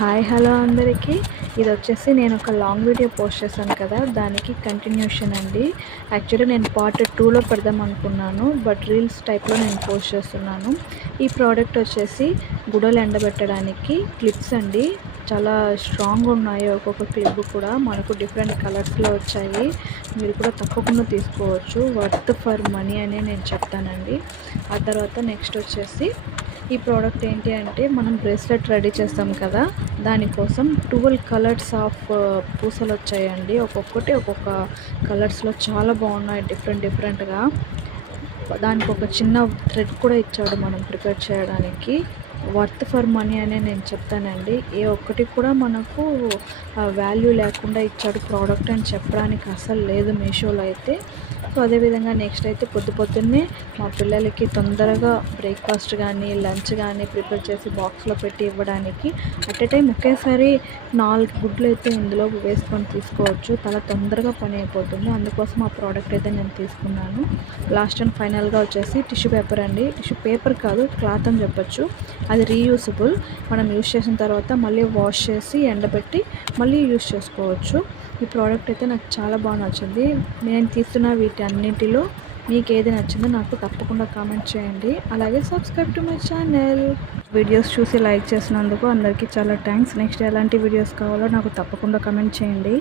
Hi hello అందరికీ. ఇది వచ్చేసి నేను ఒక లాంగ్ వీడియో పోస్ట్ చేశాను కదా, దానికి కంటిన్యూషన్ అండి. యాక్చువల్లీ నేను పార్ట్ 2లో పెడదాం అనుకున్నాను, బట్ రీల్స్ టైప్లో నేను పోస్ట్ చేస్తున్నాను. ఈ ప్రోడక్ట్ వచ్చేసి గుడలు ఎండబెట్టడానికి క్లిప్స్ అండి. చాలా స్ట్రాంగ్ ఉన్నాయి. ఒక్కొక్క క్లిప్ కూడా మనకు డిఫరెంట్ కలర్స్లో వచ్చాయి. మీరు కూడా తప్పకుండా తీసుకోవచ్చు. వర్త్ ఫర్ మనీ అనే నేను చెప్తానండి. ఆ తర్వాత నెక్స్ట్ వచ్చేసి ఈ ప్రోడక్ట్ ఏంటి అంటే, మనం బ్రేస్లెట్ రెడీ చేస్తాం కదా, దానికోసం 12 కలర్స్ ఆఫ్ పూసలు వచ్చాయండి. ఒక్కొక్కటి ఒక్కొక్క కలర్స్లో చాలా బాగున్నాయి, డిఫరెంట్గా. దానికి ఒక చిన్న థ్రెడ్ కూడా ఇచ్చాడు మనం ప్రిపేర్ చేయడానికి. వర్త్ ఫర్ మనీ అనే నేను చెప్తానండి. ఏ ఒక్కటి కూడా మనకు వాల్యూ లేకుండా ఇచ్చాడు ప్రోడక్ట్ అని చెప్పడానికి అసలు లేదు మీషోలో అయితే. సో అదేవిధంగా నెక్స్ట్ అయితే పొద్దున్నే మా పిల్లలకి తొందరగా బ్రేక్ఫాస్ట్ కానీ లంచ్ కానీ ప్రిపేర్ చేసి బాక్స్లో పెట్టి ఇవ్వడానికి అట్ ఏ టైం ఒకేసారి 4 గుడ్లు అయితే ఇందులో వేసుకొని తీసుకోవచ్చు. చాలా తొందరగా పని అయిపోతుంది. అందుకోసం ఆ ప్రోడక్ట్ అయితే నేను తీసుకున్నాను. లాస్ట్ అండ్ ఫైనల్గా వచ్చేసి టిష్యూ పేపర్ అండి. టిష్యూ పేపర్ కాదు, క్లాత్ అని చెప్పొచ్చు. అది రీయూజబుల్. మనం యూజ్ చేసిన తర్వాత మళ్ళీ వాష్ చేసి ఎండబెట్టి మళ్ళీ యూజ్ చేసుకోవచ్చు. ఈ ప్రోడక్ట్ అయితే నాకు చాలా బాగా నచ్చింది. నేను తీస్తున్న వీటి అన్నింటిలో మీకు ఏది నచ్చిందో నాకు తప్పకుండా కామెంట్ చేయండి. అలాగే subscribe to my channel. Videos చూసి లైక్ చేసినందుకు అందరికీ చాలా థ్యాంక్స్. నెక్స్ట్ ఎలాంటి వీడియోస్ కావాలో నాకు తప్పకుండా కామెంట్ చేయండి.